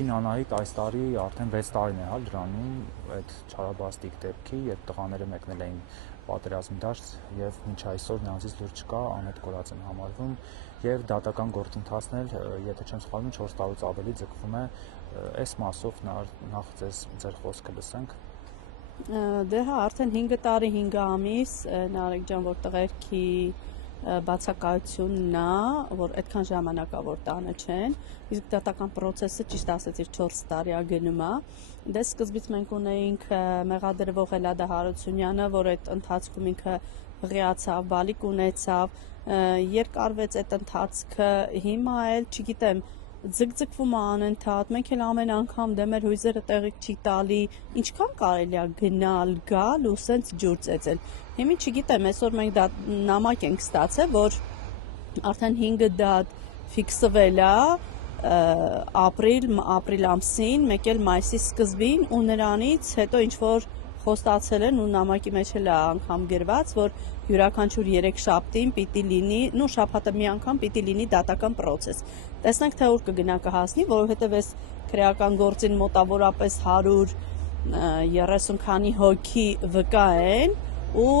Տիկին Անահիտ այս տարի արդեն 6 տարին է լրանում այդ չարաբաստիկ դեպքի, երբ տղաները մեկնել էին պատերազմի դաշտ եւ մինչ այսօր նրանցից լուր չկա, անհետ կորած են համարվում եւ դատական գործընթացն էլ, եթե չեմ սխալվում, 4 տարուց ավելի ձգվում է այս մասով նախ ձեր խոսքը լսենք։ Դե հա, արդեն 5 տարի 5 ամիս Նարեկ ջան, որ տղերքի բացակայությունն է, որ այդքան ժամանակավոր տանը չեն, իսկ դատական process-ը ճիշտ ասեցիր 4 տարի է գնում է։ Դե սկզբից մենք ունեինք մեղադրվող Էլադա Հարությունյանը, որ այդ ընթացքում ինքը հղիացավ, բալիկ ունեցավ, երկարվեց այդ ընթացքը, հիմա էլ չգիտեմ, ձգձգվում է անընդհատ, մենք էլ ամեն անգամ դե մեր հույզերը տեղիք չի տալի, ինչքան կարելի է գնալ, գալ ու սենց ջուր ծեծել։ Հիմա չգիտեմ, այսօր մենք դա նամակ ենք ստացել, որ արդեն 5 դատ ֆիքսվել է ապրիլ ամսին, մեկ էլ մայիսի սկզբին ու նրանից հետո ինչ որ խոստացել են ու նամակի մեջ էլ է անգամ գրված, որ յուրաքանչյուր 3 շաբթին պիտի լինի, շաբաթը մի անգամ պիտի լինի դատական process։ Տեսնենք թե ուր կգնա կհասնի, որովհետև այս քրեական գործին մոտավորապես 130 քանի հոգի վկա են ու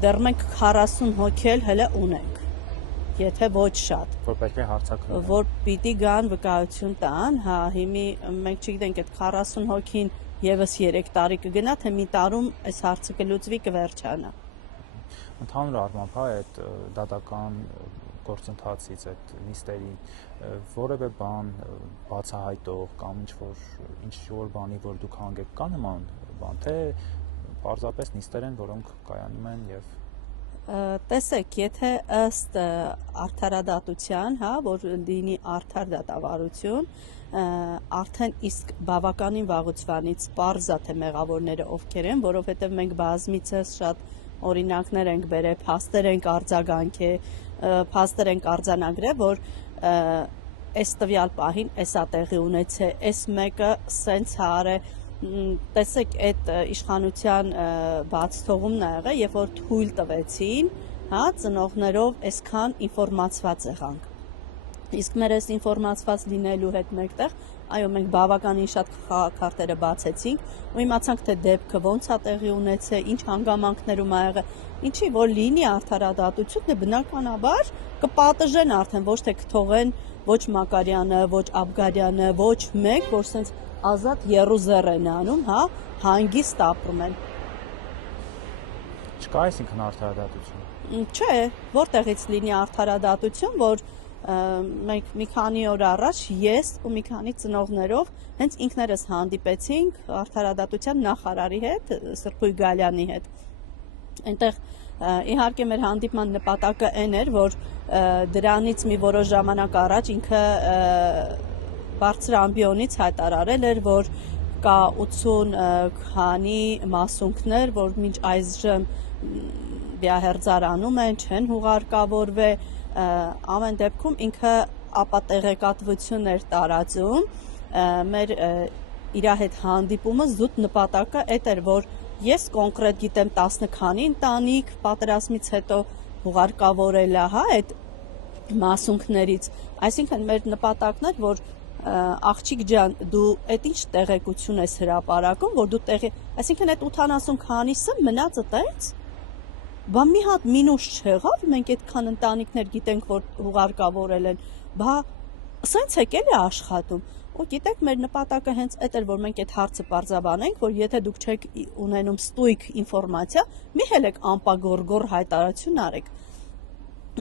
դեռ մենք 40 հոգի էլ հələ ունենք, եթե ոչ շատ, որ պետք է հարցակրվեն, որ պիտի գան վկայություն տան, հա, հիմի մենք չգիտենք այդ 40 հոգին եւս 3 տարի կգնա, թե մի տարում այս հարցը կլուծվի, կվերջանա։ Ընդհանուր առմամբ, հա, այդ դատական գործընթացից, այդ նիստերի որևէ բան բացահայտող կամ ինչ-որ բանի, որ դուք հանգեք, կա նման բան, թե պարզապես նիստեր են, որոնք կայանում են եւ տեսեք, եթե ըստ արդարադատության, հա, որ լինի արդար դատավարություն, արդեն իսկ բավականին վաղուց պարզ է թե մեղավորները ովքեր են, որովհետև մենք բազմիցս շատ օրինակներ ենք բերել, փաստեր ենք արձանագրել, որ այս տվյալ պահին էսա տեղի ունեցել, այս մեկը սենց հարե, տեսեք, այդ իշխանության բաց թողումն ա եղել, երբ որ թույլ տվեցին, հա, ծնողներով այսքան ինֆորմացված եղանք։ Իսկ մեր այս ինֆորմացված լինելու հետ մեկտեղ, այո, մենք բավականին շատ քարտերը բացեցինք ու իմացանք, թե դեպքը ոնց է տեղի ունեցել, ինչ հանգամանքներում ա եղել, ինչի որ լինի արդարադատություն, դե բնականաբար կպատժեն արդեն, ոչ թե կթողեն ոչ Մակարյանը, ոչ Աբգարյանը, ոչ մեկ, որ սենց ազատ եռուզեռ են անում, հա, հանգիստ ապրում են։ Չկա այսինքն արդարադատություն։ Չէ, որտեղից լինի արդարադատություն, որ մենք մի քանի օր առաջ ես ու մի քանի ծնողներով հենց ինքներս հանդիպեցինք արդարադատության նախարարի հետ, Սրբույր Գալյանի հետ։ Այնտեղ իհարկե մեր հանդիպման նպատակը այն էր, որ դրանից մի որոշ ժամանակ առաջ ինքը բարձր ամբիոնից հայտարարել էր, որ կա 80 քանի մասունքներ, որ մինչ այժմ վիահերձարանում են, չեն հուղարկավորվել, ամեն դեպքում ինքը ապատեղեկատվություն էր տարածում, մեր իրա հետ հանդիպումը զուտ նպատակը այդ էր, որ ես կոնկրետ գիտեմ 10 քանի ընտանիք պատերազմից հետո հուղարկավորել է, հա, այդ մասունքներից, այսինքն մեր նպատակն էր, որ աղջիկ ջան, դու այդ ինչ տեղեկություն ես հրապարակում, որ դու այսինքն այդ 80 քանիսը մնաց այդպես, բա մի հատ մինուս չեղավ, մենք այդքան ընտանիքներ գիտենք, որ հուղարկավորել են, բա սենց եկել է աշխատում, ու գիտեք, մեր նպատակը հենց այդ էր, որ մենք այդ հարցը պարզաբանենք, որ եթե դուք չեք ունենում ստույգ ինֆորմացիա, մի հելեք անպագորգոր հայտարարություն արեք։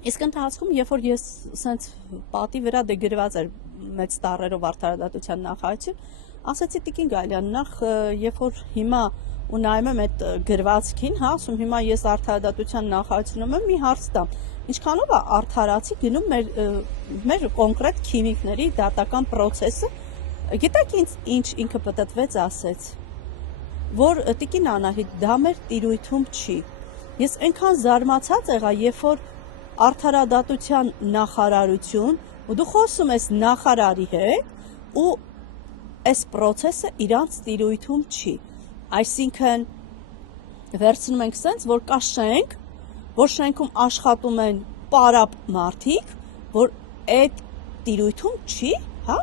Իսկ ընթացքում, երբ որ ես սենց պատի վրա դե գրված էր մեծ տառերով արդարադատության նախարարություն, ասեցի Տիկին Գալյան, նախ երբ որ հիմա ու նայում եմ այդ գրվածքին, հա, ասում հիմա ես արդարադատության նախարարությունում եմ մի հարց տամ, ինչքանով է արդարացի գնում մեր կոնկրետ քիմիկների դատական process-ը, գիտեք ինչ ինքը պտտվեց ասեց, որ Տիկին Անահիտ, դա մեր տիրույթում չի, ես այնքան զարմացած եղա, երբ որ արդարադատության նախարարություն ու դու խոսում ես նախարարի հետ ու այս process-ը իրանց տիրույթում չի, այսինքն վերցնում ենք սենց, որ կա շենք, որ շենքում աշխատում են պարապ մարդիկ, որ այդ տիրույթում չի, հա,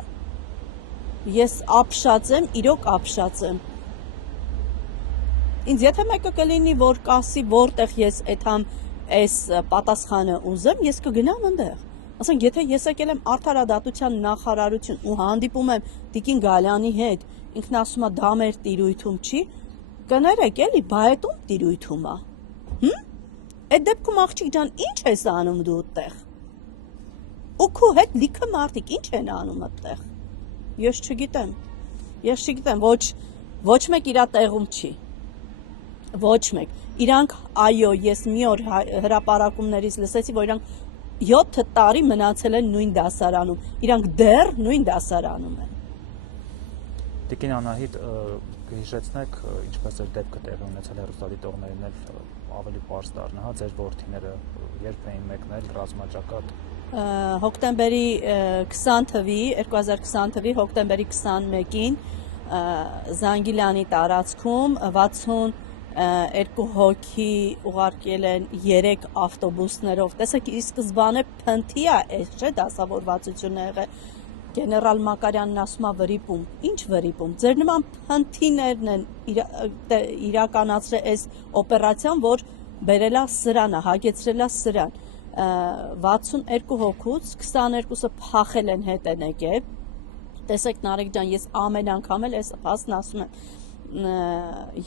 ես ապշած եմ, իրոք ապշած եմ։ Ինձ եթե մեկը կլինի, որ կասի, որտեղ ես այս պատասխանը ուզեմ, ես կգնամ այնտեղ։ Ասենք, եթե ես եկել եմ Արդարադատության նախարարություն ու հանդիպում եմ Տիկին Գալյանի հետ, ինքն ասում է դա մեր տիրույթում չի, կներեք էլի, բա այդ ում տիրույթում է։ Այդ դեպքում աղջիկ ջան, ինչ ես անում դու այդտեղ։ Ու քո հետ լիքը մարդիկ ինչ են անում այդտեղ։ Ես չգիտեմ, ոչ մեկ իր տեղում չի։ Ոչ մեկ։ Իրանք, այո, ես մի օր հրապարակումներից լսեցի, որ իրանք 7 տարի մնացել են նույն դասարանում։ Իրանք դեռ նույն դասարանում են։ Տիկին Անահիտ, կհիշեցնեք, ինչպես էր դեպքը տեղի ունեցել հեռուստադիտողներին էլ ավելի պարզ դառնա, հա, ձեր որդիները երբ էին մեկնել ռազմաճակատ։ Հոկտեմբերի 2020 թվականի հոկտեմբերի 21-ին Զանգիլյանի տարածքում 62 հոգի ուղարկել են 3 ավտոբուսներով։ Տեսեք, ի սկզբանե փնթի է, չէ՞, դասավորվածությունը եղել։ Գեներալ Մակարյանն ասում է վրիպում։ Ինչ վրիպում։ Ձեր նման փնթիներն են իրականացրել այս օպերացիան, որ բերելա սրանը, հագեցրել է սրան։ 62 հոգուց 22-ը փախել են հետ են եկել։ Տեսեք Նարեկ ջան, ես ամեն անգամ էլ այս փաստն ասում եմ,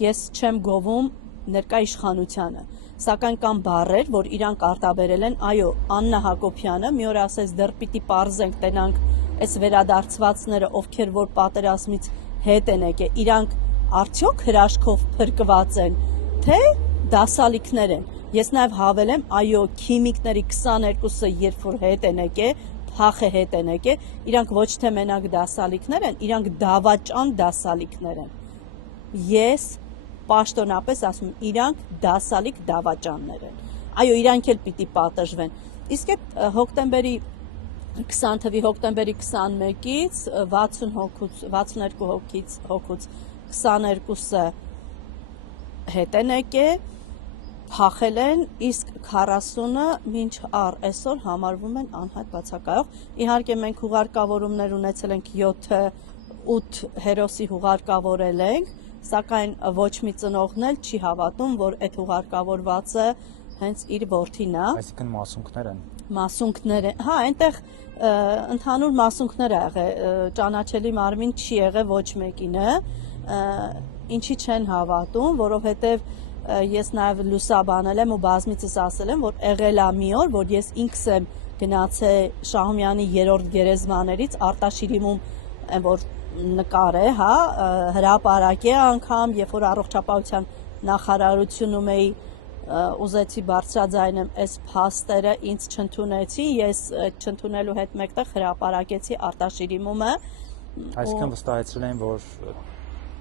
ես չեմ գովում ներկա իշխանությանը, սակայն կան բառեր, որ իրանք արտաբերել են, այո, Աննա Հակոբյանը մի օր ասեց դեռ պիտի պարզենք, տենանք այս վերադարձվածները, ովքեր որ պատերազմից հետ են եկել, իրանք արդյոք հրաշքով փրկված են, թե դասալիքներ են։ Ես նաև հավելեմ, այո, քիմիկների 22-ը երբ որ հետ են եկել, փախը հետ են եկել, իրանք ոչ թե մենակ դասալիքներ են, իրանք դավաճան դասալիքներ են։ Ես պաշտոնապես ասում եմ, իրանք դասալիք դավաճաններ են։ Այո, իրանք էլ պիտի պատժվեն։ Իսկ այդ հոկտեմբերի 20 թվականի հոկտեմբերի 21-ից 62 հոգուց 22-ը հետ են եկել, փախել են, իսկ 40-ը մինչ այսօր համարվում են անհայտ բացակայող։ Իհարկե մենք հուղարկավորումներ ունեցել ենք 7-8 հերոսի հուղարկավորել ենք, սակայն ոչ մի ծնողն էլ չի հավատում, որ այդ հուղարկավորվածը հենց իր որդին է։ Այսինքն մասունքներ են։ Մասունքներ են, հա, այնտեղ ընդհանուր մասունքներ ա եղել, ճանաչելի մարմին չի եղել ոչ մեկինը, ինչի չեն հավատում, որովհետև ես նաև լուսաբանել եմ ու բազմիցս ասել եմ, որ եղել է մի օր, որ ես ինքս եմ գնացել Շահումյանի 3-րդ գերեզմաներից Արտաշիրիմում, որ նկար է, հա, հրապարակ է անգամ, երբ որ առողջապահության նախարարությունում էի, ուզեցի բարձրաձայնեմ այս փաստերը, ինձ չընդունեցի, ես չընդունելու հետ մեկտեղ հրապարակեցի Արտաշիրիմումը։ Այսինքն վստահեցրել էին, որ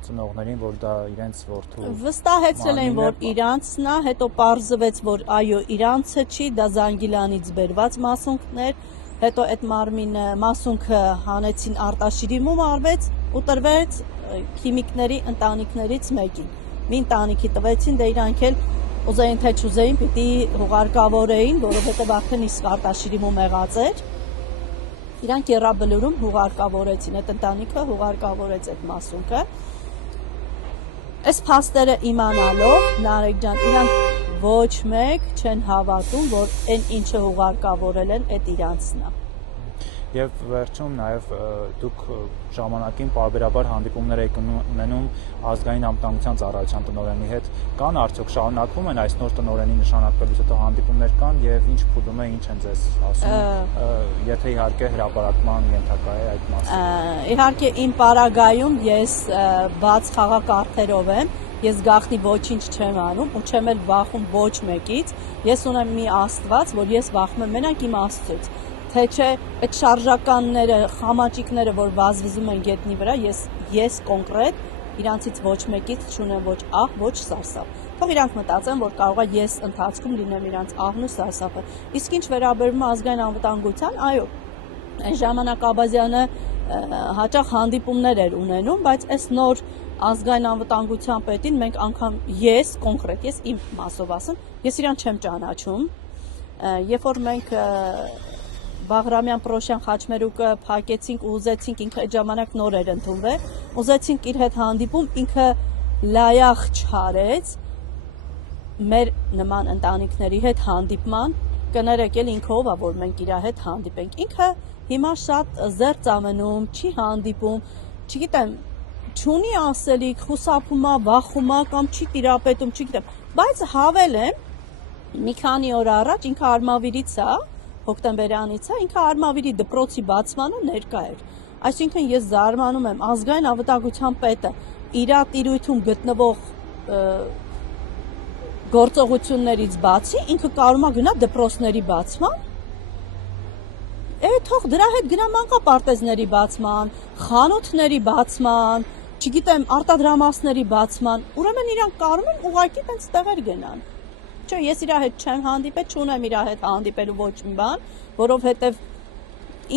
ծնողներին, որ դա իրենց որդու վստահեցրել էին, որ իրանցն է, հետո պարզվեց, որ այո, իրանցը չի, դա Զանգիլյանից բերված մասունքներ, հետո այդ մասունքը հանեցին Արտաշիրիմում արվեց ու տրվեց քիմիկների ընտանիքներից մեկին։ Մի ընտանիքի տվեցին, դե իրանք էլ ուզեին թե չուզեին, պիտի հուղարկավորեին, որովհետև արդեն իսկ Արտաշիրիմում եղած էր։ Իրանք Եռաբլուրում հուղարկավորեցին, այդ ընտանիքը հուղարկավորեց այդ մասունքը։ Այս փաստերը իմանալով, Նարեկ ջան, իրանք ոչ մեկ չեն հավատում, որ այն ինչը հուղարկավորել են, այդ իրանցն է։ Եվ վերջում նաև դուք ժամանակին պարբերաբար հանդիպումներ եք ունենում ազգային անվտանգության ծառայության տնօրենի հետ, կան արդյոք շարունակվում են այս նոր տնօրենի նշանակվելուց հետո հանդիպումներ կան եւ ինչ փուլում է, ինչ են ձեզ ասում, եթե իհարկե հրապարակման ենթակա է այդ մասը։ Իհարկե իմ պարագայում ես բաց խաղակարգերով եմ, ես գաղտնի ոչինչ չեմ անում ու չեմ էլ վախում ոչ մեկից, ես ունեմ մի Աստված, որ ես վախում եմ մենակ իմ Աստծուց, թե չէ այդ շարժականները, խամաճիկները, որ վազվզում են գետնի վրա, ես կոնկրետ իրանցից ոչ մեկից չունեմ ոչ ահ, ոչ սարսափ։ Թող իրանք մտածեն, որ կարող է ես ընթացքում լինեմ իրանց ահն ու սարսափը։ Իսկ ինչ վերաբերում է ազգային անվտանգության, այո, այն ժամանակ Աբազյանը հաճախ հանդիպումներ էր ունենում, բայց այս նոր ազգային անվտանգության պետին մենք անգամ ես կոնկրետ, ես իմ մասով ասեմ, ես իրան չեմ ճանաչում, երբ որ մենք Բաղրամյան Պրոշյան խաչմերուկը փակեցինք ու ուզեցինք, ինքը այդ ժամանակ նոր էր ընդունվել, ուզեցինք իր հետ հանդիպում, ինքը լայախ չարեց մեր նման ընտանիքների հետ հանդիպման, կներեք էլ ինքը ով է, որ մենք իր հետ հանդիպենք, ինքը հիմա շատ զերծ ամնում, չի հանդիպում, չգիտեմ, չունի ասելիք, խուսափում է, վախում է կամ չի տիրապետում, չգիտեմ, բայց հավել եմ, մի քանի օր առաջ ինքը Արմավիրից է, հոկտեմբերյանից է, ինքը Արմավիրի դպրոցի բացմանը ներկա էր, այսինքն ես զարմանում եմ, ազգային անվտանգության պետը իր տիրույթում գտնվող գործողություններից բացի, ինքը կարում է գնա դպրոցների բացման, թող դրա հետ գնա մանկապարտեզների բացման, խանութների բացման, չգիտեմ, արտադրամասների բացման, ուրեմն իրանք կարում են ուղղակի տենց տեղեր գնան։ Չէ, ես իր հետ չեմ հանդիպել, չունեմ իր հետ հանդիպելու ոչ մի բան, որովհետև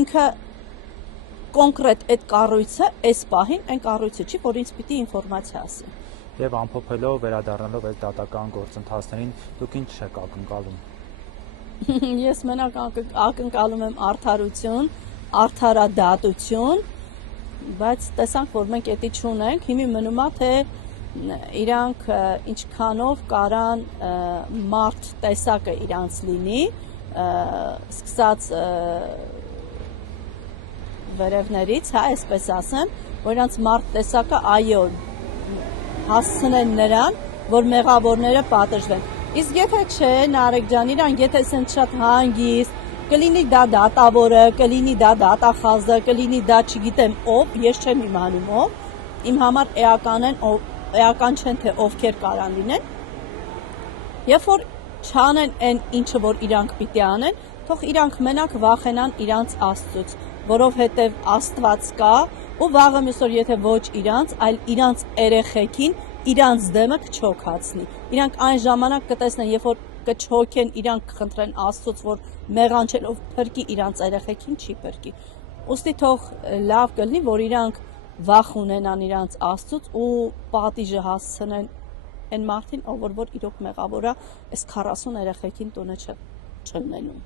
ինքը կոնկրետ այդ կառույցը, այս պահին այն կառույցը չի, որ ինձ պիտի ինֆորմացիա ասի։ Եվ ամփոփելով, վերադառնալով այդ դատական գործընթացներին, դուք ինչ եք ակնկալում։ Ես մենակ ակնկալում եմ արդարություն, արդարադատություն, բայց տեսանք, որ մենք էդի չունենք, հիմի մնում է, թե իրանք ինչքանով կարան մարդ տեսակը իրանց լինի, սկսած վերևներից, այսպես ասեմ, որ իրանց մարդ տեսակը այո հասցնեն նրան, որ մեղավորները պատժվեն։ Իսկ եթե չէ, Նարեկ ջան, իրան եթե սենց շատ հանգիստ, կլինի դա դատավորը, կլինի դա դատախազը, կլինի դա չգիտեմ ով, ես չեմ իմանում ով, իմ համար էական չեն, թե ովքեր կարան լինեն, երբ որ չանեն այն ինչը, որ իրանք պիտի անեն, թող իրանք մենակ վախենան իրանց Աստծուց, որովհետև Աստված կա, ու վաղը մյուսօր եթե ոչ իրանց, այլ իրանց երեխեքին իրանց դեմը կչոքացնի։ Իրանք այն ժամանակ կտեսնեն, երբ որ կչոքեն, իրանք կխնդրեն Աստծուց, որ մեղանչելով փրկի իրանց երեխեքին, չի փրկի։ Ուստի թող լավ կլինի, որ իրանք վախ ունենան իրանց Աստծուց ու պատիժը հասցնեն այն մարդին, ով որ իրոք մեղավոր է, այս 40 երեխեքին տունը չլնենում։